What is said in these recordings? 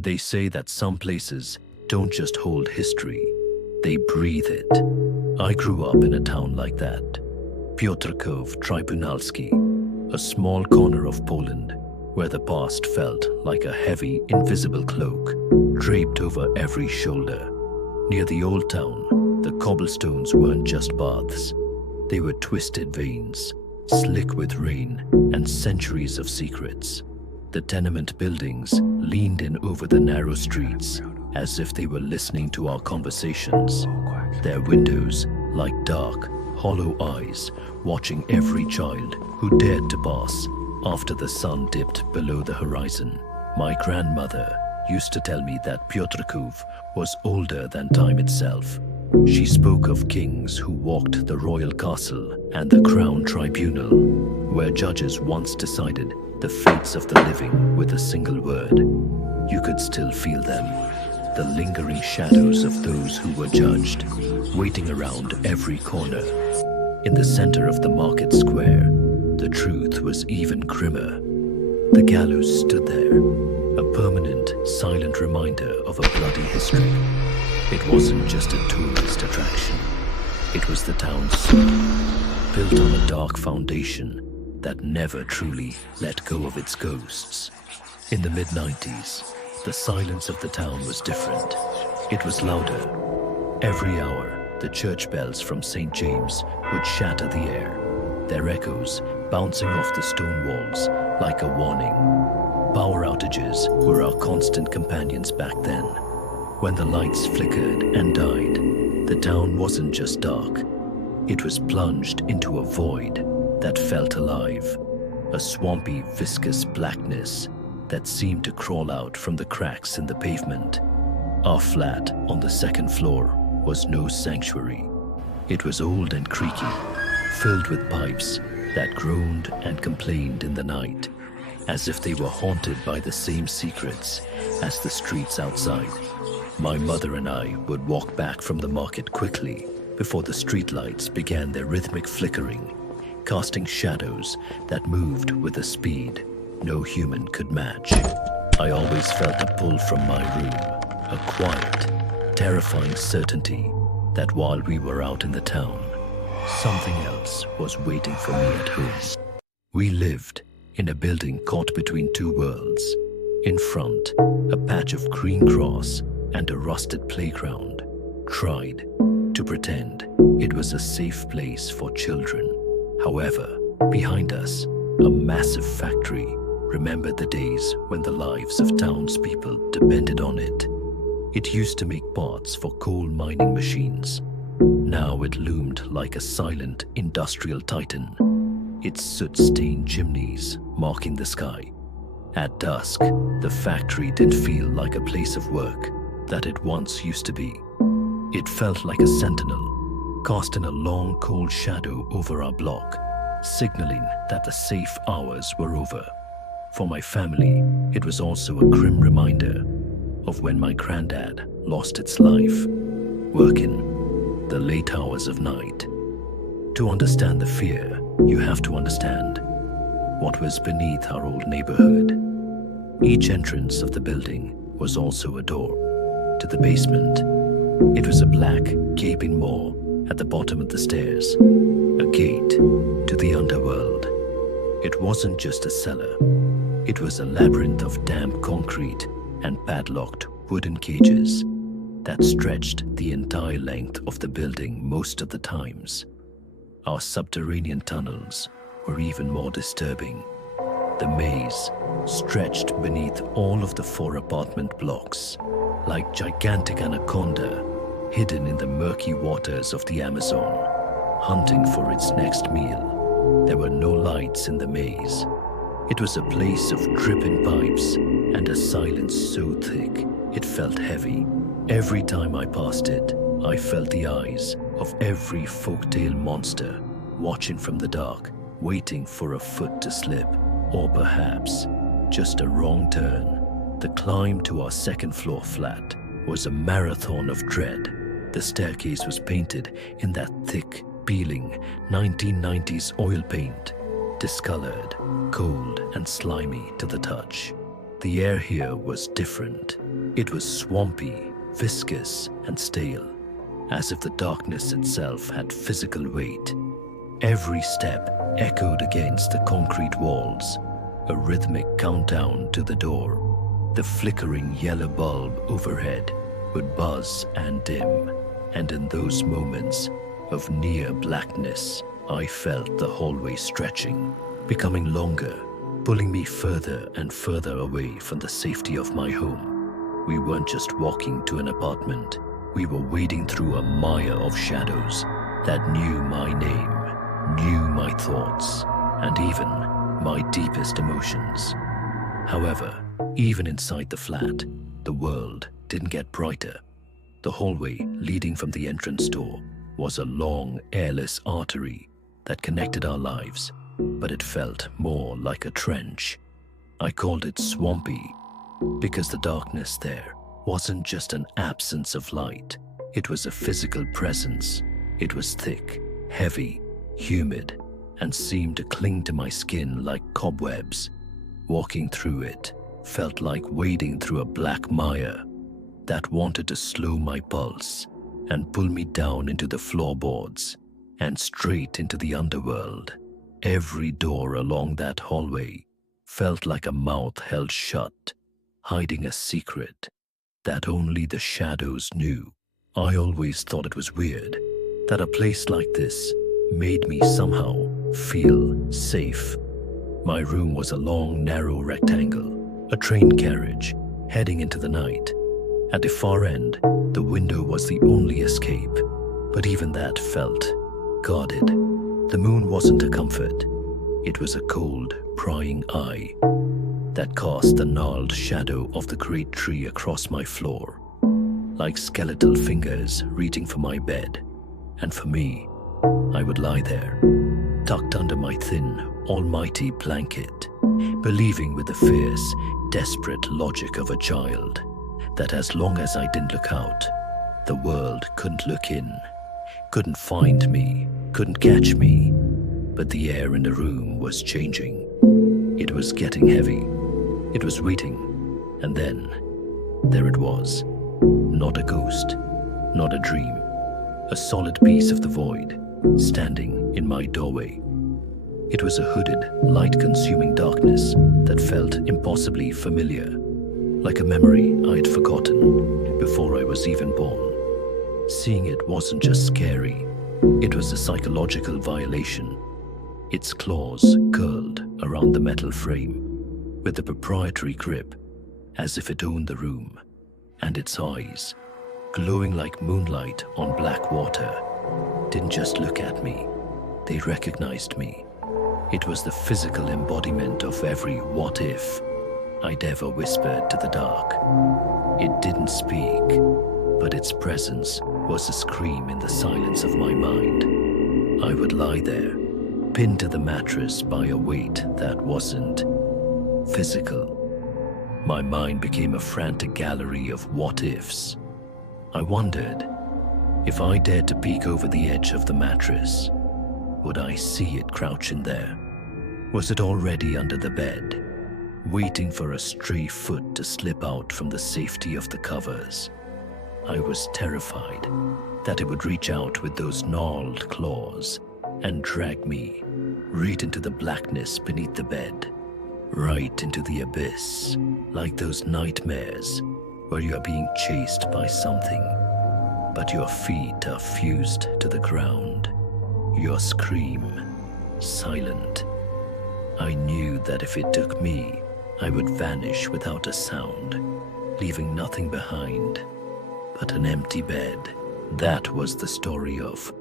They say that some places don't just hold history, they breathe it. I grew up in a town like that, Piotrkow Trybunalski, a small corner of Poland where the past felt like a heavy, invisible cloak draped over every shoulder. Near the old town, the cobblestones weren't just paths. They were twisted veins, slick with rain and centuries of secrets. The tenement buildings leaned in over the narrow streets as if they were listening to our conversations. Their windows like dark, hollow eyes watching every child who dared to pass after the sun dipped below the horizon. My grandmother used to tell me that Piotrkow was older than time itself. She spoke of kings who walked the royal castle and the crown tribunal, where judges once decided the fates of the living with a single word. You could still feel them, the lingering shadows of those who were judged, waiting around every corner. In the center of the market square, the truth was even grimmer. The gallows stood there, a permanent, silent reminder of a bloody history. It wasn't just a tourist attraction. It was the town's soul, built on a dark foundation that never truly let go of its ghosts. In the mid-90s, the silence of the town was different. It was louder. Every hour, the church bells from St. James would shatter the air, their echoes bouncing off the stone walls like a warning. Power outages were our constant companions back then. When the lights flickered and died, the town wasn't just dark. It was plunged into a void that felt alive, a swampy, viscous blackness that seemed to crawl out from the cracks in the pavement. Our flat on the second floor was no sanctuary. It was old and creaky, filled with pipes that groaned and complained in the night, as if they were haunted by the same secrets as the streets outside. My mother and I would walk back from the market quickly before the streetlights began their rhythmic flickering, casting shadows that moved with a speed no human could match. I always felt a pull from my room, a quiet, terrifying certainty that while we were out in the town, something else was waiting for me at home. We lived in a building caught between two worlds. In front, a patch of green grass and a rusted playground tried to pretend it was a safe place for children. However, behind us, a massive factory remembered the days when the lives of townspeople depended on it. It used to make parts for coal mining machines. Now it loomed like a silent industrial titan, its soot-stained chimneys marking the sky. At dusk, the factory didn't feel like a place of work that it once used to be. It felt like a sentinel, casting a long, cold shadow over our block, signaling that the safe hours were over. For my family, it was also a grim reminder of when my granddad lost its life, working the late hours of night. To understand the fear, you have to understand what was beneath our old neighborhood. Each entrance of the building was also a door to the basement. It was a black, gaping maw at the bottom of the stairs, a gate to the underworld. It wasn't just a cellar. It was a labyrinth of damp concrete and padlocked wooden cages that stretched the entire length of the building most of the times. Our subterranean tunnels were even more disturbing. The maze stretched beneath all of the 4 apartment blocks, like gigantic anaconda hidden in the murky waters of the Amazon, hunting for its next meal. There were no lights in the maze. It was a place of dripping pipes and a silence so thick it felt heavy. Every time I passed it, I felt the eyes of every folktale monster watching from the dark, waiting for a foot to slip, or perhaps just a wrong turn. The climb to our second floor flat was a marathon of dread. The staircase was painted in that thick, peeling 1990s oil paint, discolored, cold, and slimy to the touch. The air here was different. It was swampy, viscous, and stale, as if the darkness itself had physical weight. Every step echoed against the concrete walls, a rhythmic countdown to the door. The flickering yellow bulb overhead would buzz and dim, and in those moments of near blackness, I felt the hallway stretching, becoming longer, pulling me further and further away from the safety of my home. We weren't just walking to an apartment, we were wading through a mire of shadows that knew my name, knew my thoughts, and even my deepest emotions. However, even inside the flat, the world didn't get brighter. The hallway leading from the entrance door was a long, airless artery that connected our lives, but it felt more like a trench. I called it swampy because the darkness there wasn't just an absence of light. It was a physical presence. It was thick, heavy, humid, and seemed to cling to my skin like cobwebs. Walking through it felt like wading through a black mire that wanted to slow my pulse and pull me down into the floorboards and straight into the underworld. Every door along that hallway felt like a mouth held shut, hiding a secret that only the shadows knew. I always thought it was weird that a place like this made me somehow feel safe. My room was a long, narrow rectangle, a train carriage heading into the night. At the far end, the window was the only escape, but even that felt guarded. The moon wasn't a comfort. It was a cold, prying eye that cast the gnarled shadow of the great tree across my floor, like skeletal fingers reaching for my bed. And for me, I would lie there, tucked under my thin, almighty blanket, believing with the fierce, desperate logic of a child that as long as I didn't look out, the world couldn't look in, couldn't find me, couldn't catch me. But the air in the room was changing. It was getting heavy. It was waiting. And then, there it was. Not a ghost, not a dream. A solid piece of the void, standing in my doorway. It was a hooded, light-consuming darkness that felt impossibly familiar, like a memory I'd forgotten before I was even born. Seeing it wasn't just scary, it was a psychological violation. Its claws curled around the metal frame, with a proprietary grip, as if it owned the room, and its eyes, glowing like moonlight on black water, didn't just look at me, they recognized me. It was the physical embodiment of every what if I'd ever whispered to the dark. It didn't speak, but its presence was a scream in the silence of my mind. I would lie there, pinned to the mattress by a weight that wasn't physical. My mind became a frantic gallery of what ifs. I wondered, if I dared to peek over the edge of the mattress, would I see it crouching there? Was it already under the bed, waiting for a stray foot to slip out from the safety of the covers? I was terrified that it would reach out with those gnarled claws and drag me right into the blackness beneath the bed, right into the abyss, like those nightmares where you are being chased by something, but your feet are fused to the ground, your scream silent. I knew that if it took me, I would vanish without a sound, leaving nothing behind but an empty bed. That was the story of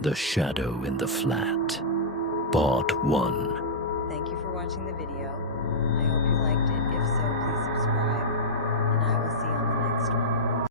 The Shadow in the Flat, Part 1. Thank you for watching the video. I hope you liked it. If so, please subscribe, and I will see you on the next one.